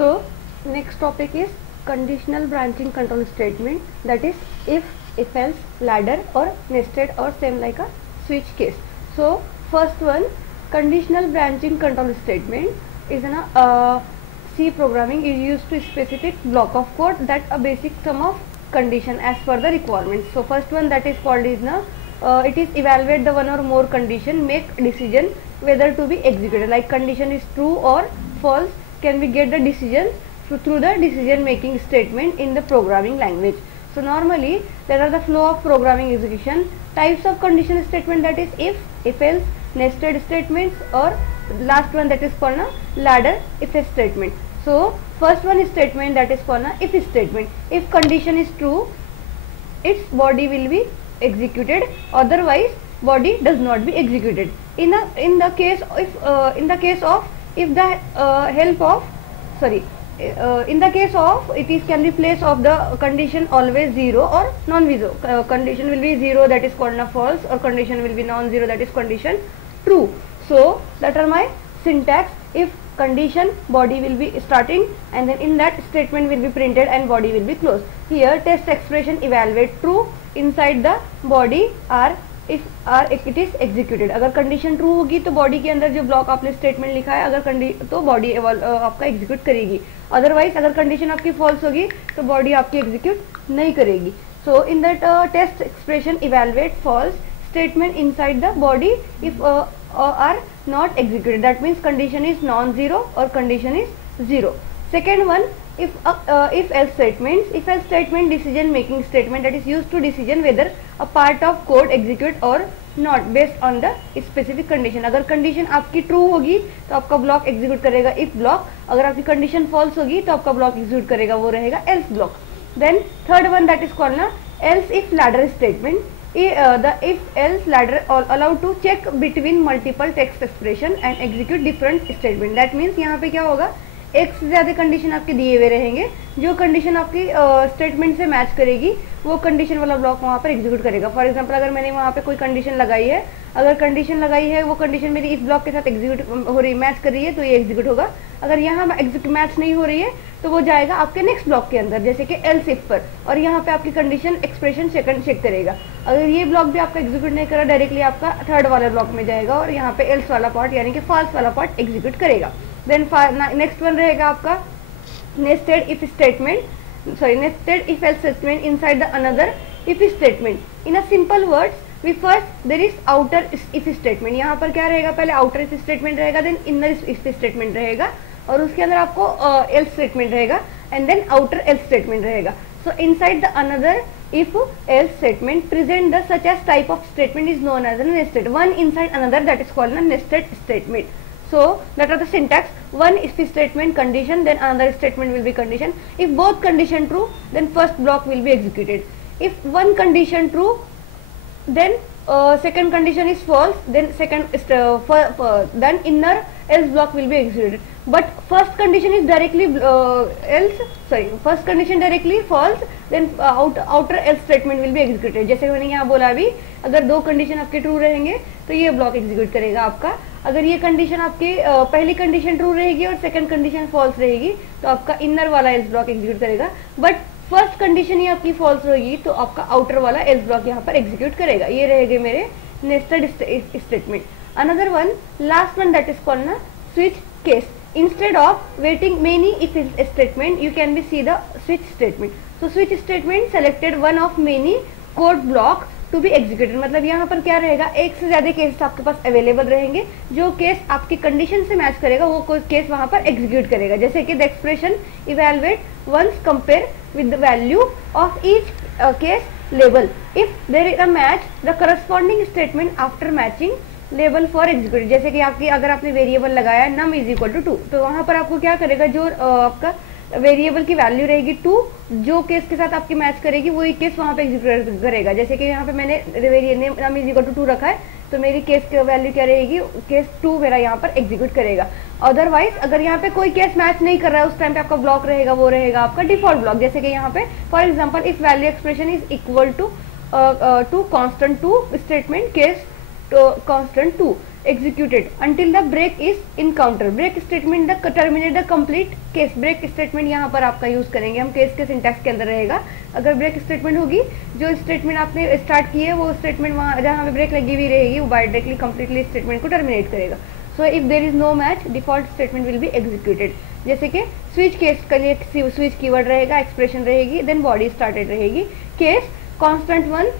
So next topic is conditional branching control statement, that is if else, ladder or nested or same like a switch case. So first one, conditional branching control statement is an C programming is used to specific block of code that a basic sum of condition as per the requirements. So first one that is called is it is evaluate the one or more condition, make decision whether to be executed, like condition is true or false, can we get the decisions through the decision making statement in the programming language. So normally there are the flow of programming execution, types of conditional statement, that is if else, nested statements, or last one that is called a ladder if else statement. So first one is statement that is called a if statement. If condition is true, its body will be executed, otherwise body does not be executed. In the case it is can replace of the condition always 0 or non-zero. Condition will be 0, that is called a false, or condition will be non-zero, that is condition true. So that are my syntax. If condition, body will be starting, and then in that statement will be printed and body will be closed. Here test expression evaluate true, inside the body are if it is executed. अगर condition true होगी तो body के अंदर जो block आपने statement लिखा है अगर तो बॉडी आपका एग्जीक्यूट करेगी, अदरवाइज अगर कंडीशन आपकी फॉल्स होगी तो बॉडी आपकी एग्जीक्यूट नहीं करेगी. So in that test expression evaluate false statement inside the body if are not executed, that means condition is non-zero or condition is 0. Second one, if else statements. If else statement decision making statement, that is used to decision whether a part of code execute or not based on the specific condition. अगर condition आपकी true होगी तो आपका block execute करेगा if block, अगर आपकी condition false होगी तो आपका block execute करेगा वो रहेगा else block. Then third one that is called ना else if ladder statement. The if else ladder allowed to check between multiple text expression and execute different statement. That means यहाँ पे क्या होगा, एक से ज़्यादा कंडीशन आपके दिए हुए रहेंगे, जो कंडीशन आपकी स्टेटमेंट से मैच करेगी वो कंडीशन वाला ब्लॉक वहाँ पर एग्जीक्यूट करेगा. फॉर एग्जांपल अगर मैंने वहाँ पे कोई कंडीशन लगाई है, अगर कंडीशन लगाई है वो कंडीशन मेरी इस ब्लॉक के साथ एग्जीक्यूट हो रही, मैच कर रही है तो ये एग्जीक्यूट होगा. अगर यहाँ मैच नहीं हो रही है तो वो जाएगा आपके नेक्स्ट ब्लॉक के अंदर, जैसे कि एल्स इफ पर, और यहाँ पे आपकी कंडीशन एक्सप्रेशन सेकंड चेक करेगा. अगर ये ब्लॉक भी आपका एग्जीक्यूट नहीं करा, डायरेक्टली आपका थर्ड वाला ब्लॉक में जाएगा और यहाँ पे एल्स वाला पार्ट यानी कि फॉल्स वाला पार्ट एग्जीक्यूट करेगा. देन नेक्स्ट वन रहेगा आपका nested if statement, nested if else statement inside the another if statement. In a simple words, we first there is outer if statement. यहाँ पर क्या रहेगा, पहले outer if statement रहेगा, then inner if statement रहेगा, और उसके अंदर आपको else statement रहेगा, and then outer else statement रहेगा. So inside the another if else statement present the such as type of statement is known as a nested. One inside another, that is called a nested statement. So that are the syntax. One if statement condition, then another statement will be condition. If both condition true, then first block will be executed. If one condition true, then second condition is false, then then inner else block will be executed. But first condition is directly first condition directly false, then outer else statement will be executed. जैसे मैंने यहाँ बोला अभी, अगर दो condition आपके true रहेंगे तो ये ब्लॉक एग्जीक्यूट करेगा आपका. अगर ये कंडीशन आपकी पहली कंडीशन ट्रू रहेगी और सेकंड कंडीशन फॉल्स रहेगी तो आपका इनर वाला एल्स ब्लॉक एग्जीक्यूट करेगा. बट फर्स्ट कंडीशन ही आपकी फॉल्स रहेगी तो आपका आउटर वाला एल्स ब्लॉक यहाँ पर एग्जीक्यूट करेगा. ये रहेंगे मेरे nested statement. Another one, last one, that is called ना switch case. Instead of waiting many if statement, you can be see the switch statement. So switch statement selected one of many code block to be executed. मतलब यहाँ पर क्या रहेगा, एक से ज्यादा case आपके पास अवेलेबल रहेंगे, जो केस आपकी कंडीशन से मैच करेगा वो कोई केस वहाँ पर एग्जीक्यूट करेगा. जैसे कि the expression evaluate once compare with the value of each case label. If there is a match, the corresponding statement after matching label for execute. जैसे कि आपकी अगर आपने वेरिएबल लगाया नम इज इक्वल टू 2, तो वहां पर आपको क्या करेगा, जो आपका वेरिएबल की वैल्यू रहेगी 2, जो केस के साथ आपकी मैच करेगी वही केस वहां पे एग्जीक्यूट करेगा. जैसे कि यहाँ पे मैंने नम इज इक्वल टू 2 रखा है तो मेरी केस की वैल्यू क्या रहेगी, केस 2 मेरा यहाँ पर एग्जीक्यूट करेगा. अदरवाइज अगर यहाँ पे कोई केस मैच नहीं कर रहा है उस टाइम पे आपका ब्लॉक रहेगा वो रहेगा आपका डिफॉल्ट ब्लॉक. जैसे कि यहाँ पे for example if value expression is equal to constant 2 statement case constant 2, executed until the break is encountered. break statement the terminate the complete case. break statement यहाँ पर आपका यूज करेंगे हम, केस के सिंटैक्स के अंदर रहेगा. अगर ब्रेक स्टेटमेंट होगी, जो स्टेटमेंट आपने स्टार्ट की है वो स्टेटमेंट वहाँ जहाँ पे ब्रेक लगी हुई रहेगी वो डायरेक्टली कंप्लीटली स्टेटमेंट को टर्मिनेट करेगा. So if there is no match default statement will be executed. जैसे कि स्विच केस के लिए स्विच कीवर्ड रहेगा, एक्सप्रेशन रहेगी, देन बॉडी स्टार्टेड रहेगी. Case constant one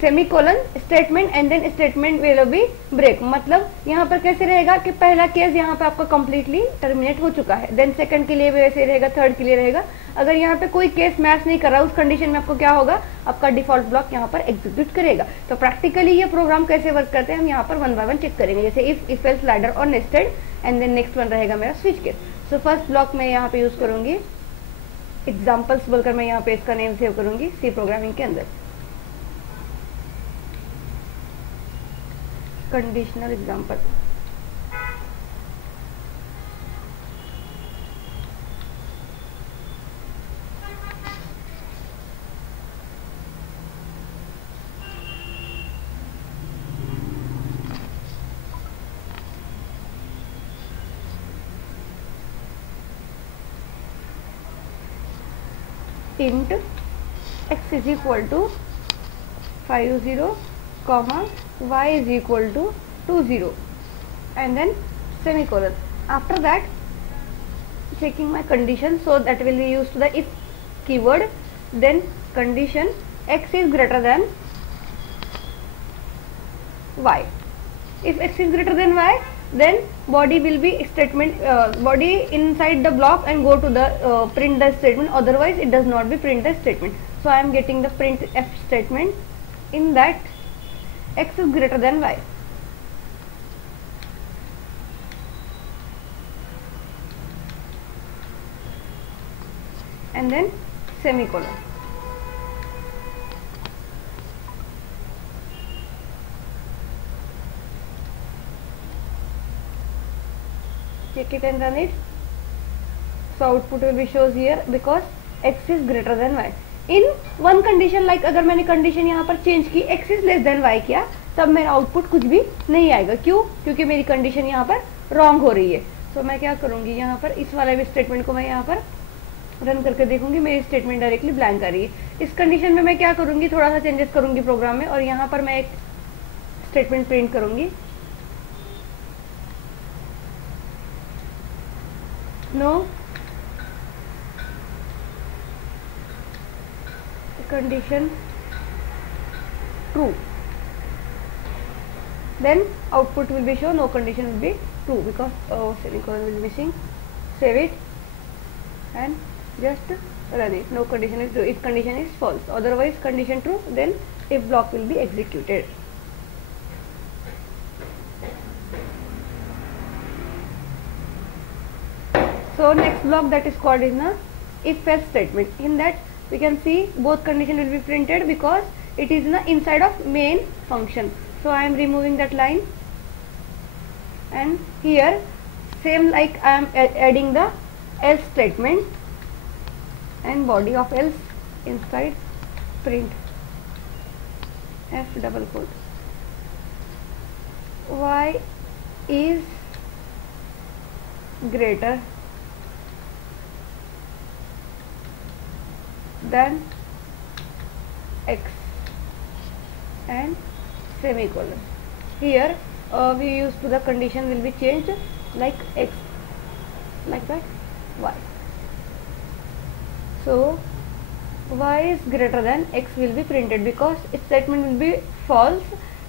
semicolon statement and then statement will be break. मतलब यहाँ पर कैसे रहेगा कि पहला केस यहाँ पे आपका कंप्लीटली टर्मिनेट हो चुका है, देन सेकंड के लिए भी वैसे रहेगा, थर्ड के लिए रहेगा. अगर यहाँ पे कोई केस मैच नहीं कर रहा उस कंडीशन में आपको क्या होगा, आपका डिफॉल्ट ब्लॉक यहाँ पर एग्जीक्यूट करेगा. तो प्रैक्टिकली ये प्रोग्राम कैसे वर्क करते हैं हम यहाँ पर वन बाय वन चेक करेंगे. जैसे इफ एल्स लैडर और nested and then next one रहेगा मेरा switch case. So first block मैं यहाँ पे यूज करूंगी एग्जाम्पल्स बोलकर, मैं यहाँ पे इसका नेम सेव करूंगी सी प्रोग्रामिंग के अंदर, conditional example. int x is equal to 50 comma y is equal to 20 and then semicolon. After that checking my condition, so that will be used to the if keyword, then condition x is greater than y. If x is greater than y, then body will be statement body inside the block and go to the print the statement, otherwise it does not be print the statement. So I am getting the print f statement in that x is greater than y. And then semicolon. Check it and run it. So output will be shows here because x is greater than y. In one condition, like अगर मैंने condition यहाँ पर change की x is less than y किया, तब मेरा output कुछ भी नहीं आएगा. क्यों? क्योंकि मेरी कंडीशन यहाँ पर रॉन्ग हो रही है. तो मैं क्या करूँगी, यहाँ पर इस वाले भी स्टेटमेंट को मैं यहाँ पर रन करके देखूंगी, मेरी स्टेटमेंट डायरेक्टली ब्लैंक आ रही है. इस कंडीशन में मैं क्या करूँगी, थोड़ा सा चेंजेस करूँगी प्रोग्राम में, और यहाँ पर मैं एक स्टेटमेंट प्रिंट करूँगी. No condition true, then output will be shown no condition will be true because semicolon will be missing. Save it and just run it. No condition is true if condition is false, otherwise condition true, then if block will be executed. So next block that is called is the if else statement. In that we can see both condition will be printed because it is inside of main function. So I am removing that line, and here same like I am adding the else statement and body of else inside print f double quote y is greater than x and semicolon. Here we use to the condition will be changed like x like that y. So y is greater than x will be printed because its statement will be false,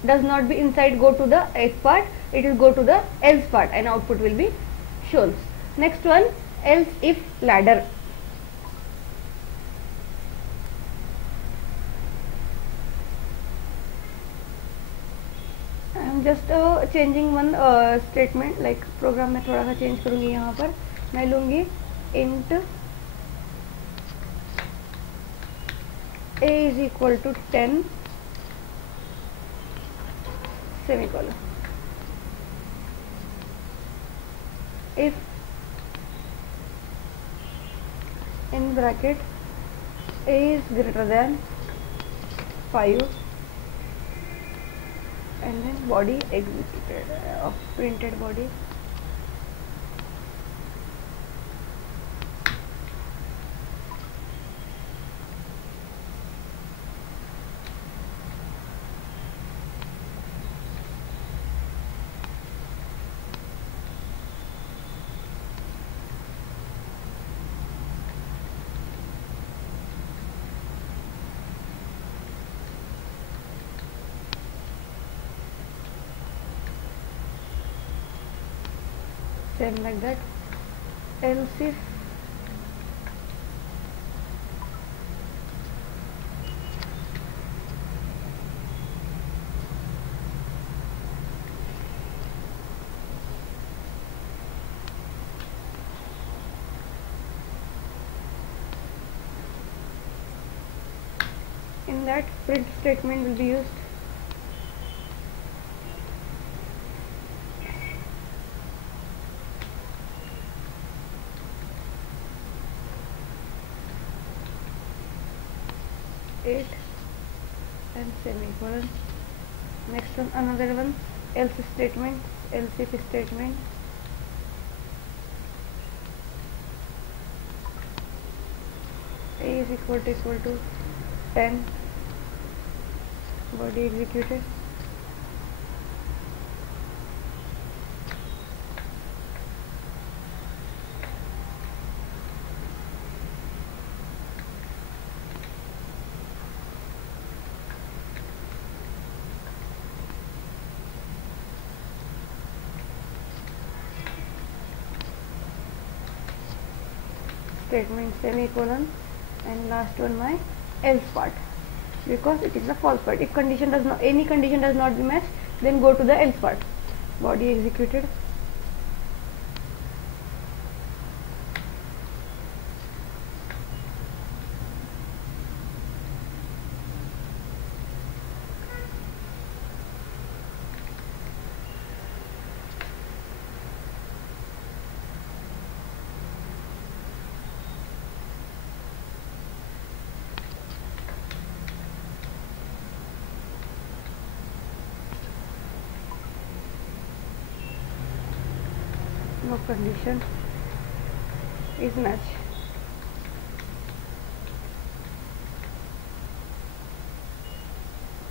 does not be inside go to the x part, it will go to the else part and output will be shown. Next one, else if ladder. I am just changing one statement, like program में थोड़ा सा change करूँगी. यहाँ पर मैं लूँगी int a is equal to 10 semicolon. If in bracket a is greater than 5 and then body executed of printed body. Same like that. Else if in that print statement will be used. Eight and semicolon. Next one, another one, else statement, else if statement. A is equal to 10, body executed. Statement semicolon, and last one my else part, because it is the false part. If condition does not, any condition does not be matched, then go to the else part. Body executed. No condition is match.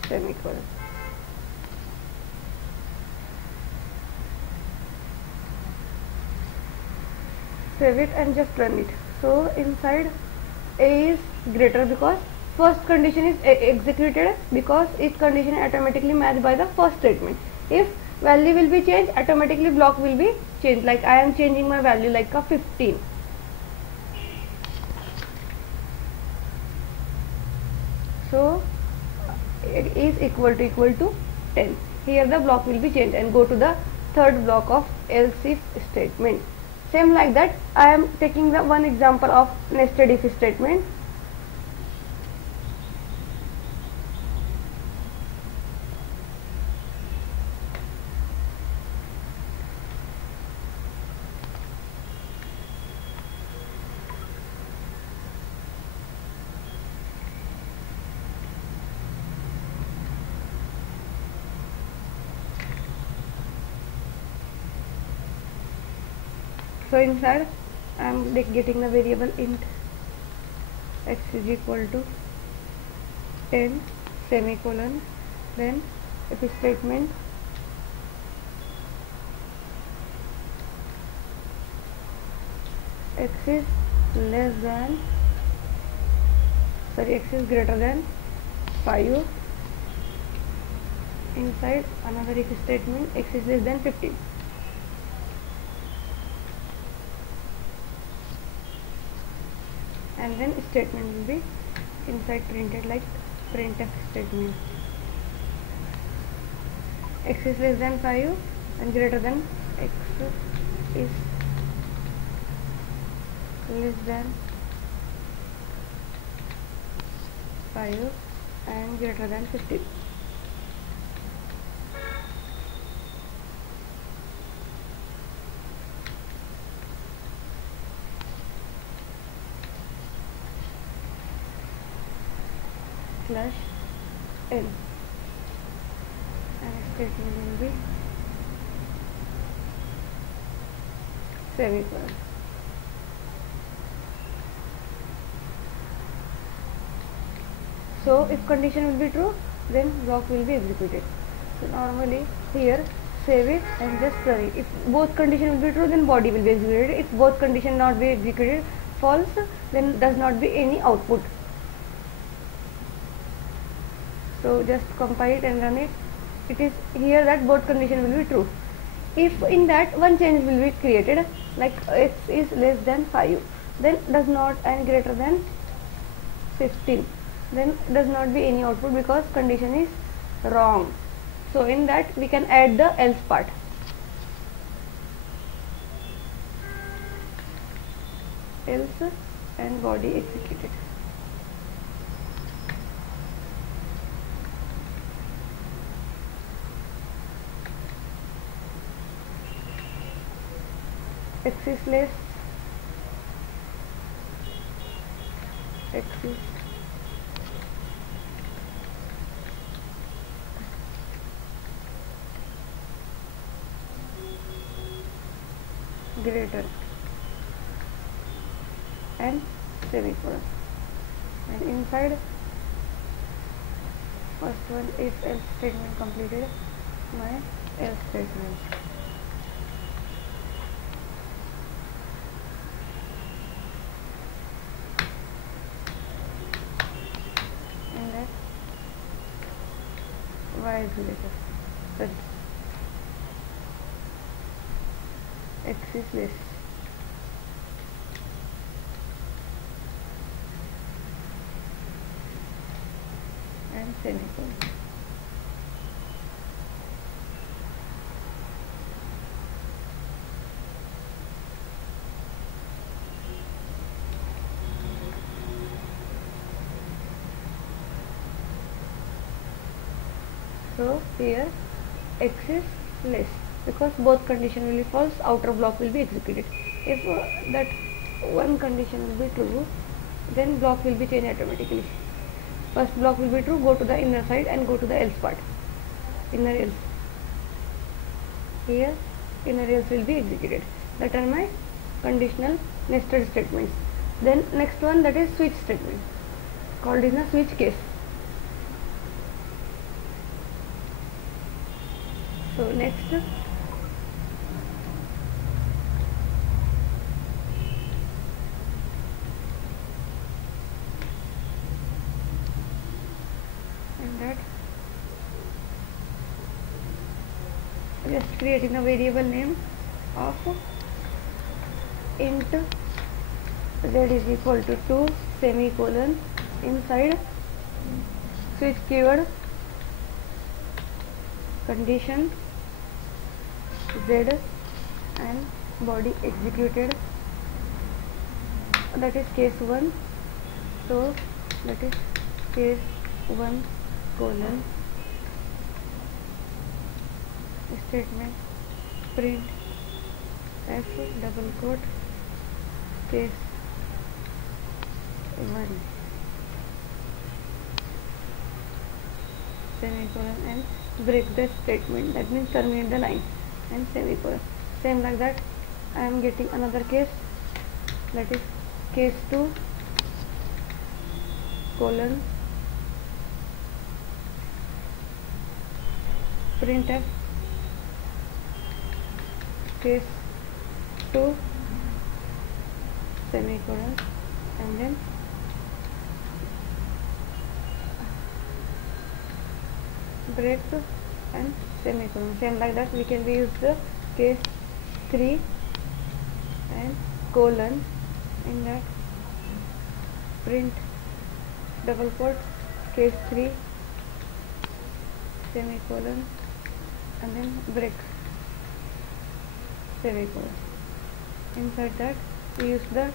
Semicolon. Save it and just run it. So inside A is greater because first condition is executed, because each condition is automatically matched by the first statement. If value will be changed, automatically block will be changed. Like I am changing my value like a 15. So it is equal to 10. Here the block will be changed, and go to the third block of else if statement. Same like that, I am taking the one example of nested if statement. So inside I am getting the variable int x is equal to 10 semicolon, then if statement x is less than, sorry, x is greater than 5, inside another if statement x is less than 15. And then statement will be inside printed like printf statement. X is less than 5 and greater than, x is less than 5 and greater than 15. Slash n and statement will be semicolon. So if condition will be true, then block will be executed. So normally here save it and just run it. If both condition will be true, then body will be executed. If both condition not be executed, false, then does not be any output. So just compile it and run it. It is here that both condition will be true. If in that one change will be created, like x is less than 5, then does not and greater than 15, then does not be any output because condition is wrong. So in that we can add the else part. Else and body executed. X is less, X is greater and semicolon, and inside first one if else statement completed, my else statement. And that y is greater, sorry, x is less, and semicolon. So here x is less because both condition will be false, outer block will be executed. If that one condition will be true, then block will be changed automatically. First block will be true, go to the inner side and go to the else part, inner else. Here inner else will be executed. That are my conditional nested statements. Then next one, that is switch statement, called in a switch case. So next, and that just creating a variable name of int z is equal to 2 semicolon, inside switch keyword condition z and body executed, that is case 1. So that is case 1 colon statement print f double quote case 1 semicolon and break the statement, that means terminate the line, and semicolon. Same like that I am getting another case, that is case 2 colon printf case 2 semicolon, and then break and semicolon. Same like that we can use the case 3 and colon, in that print double quote case 3 semicolon, and then break semicolon. Inside that we use the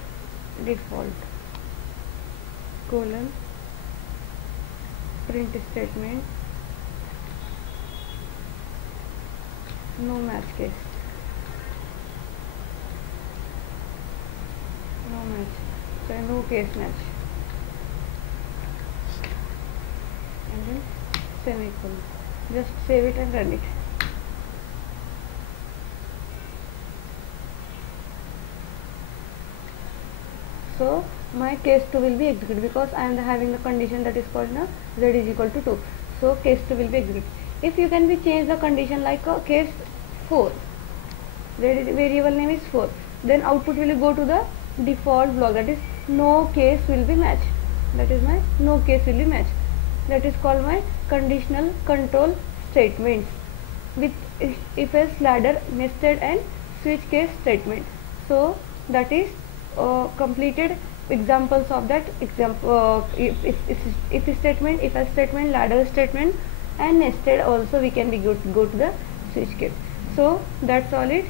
default colon print statement no match case, no match, so no case match, and then semicolon. Just save it and run it. So my case 2 will be executed because I am having the condition that is called na z is equal to 2. So case 2 will be executed. If you can be change the condition like case 4, variable name is 4, then output will go to the default block, that is no case will be matched. That is my no case will be matched. That is called my conditional control statements with if else ladder, nested and switch case statement. So that is completed examples of that example. If statement, if else statement, ladder statement and nested also we can be go to the switch case. So that's all it.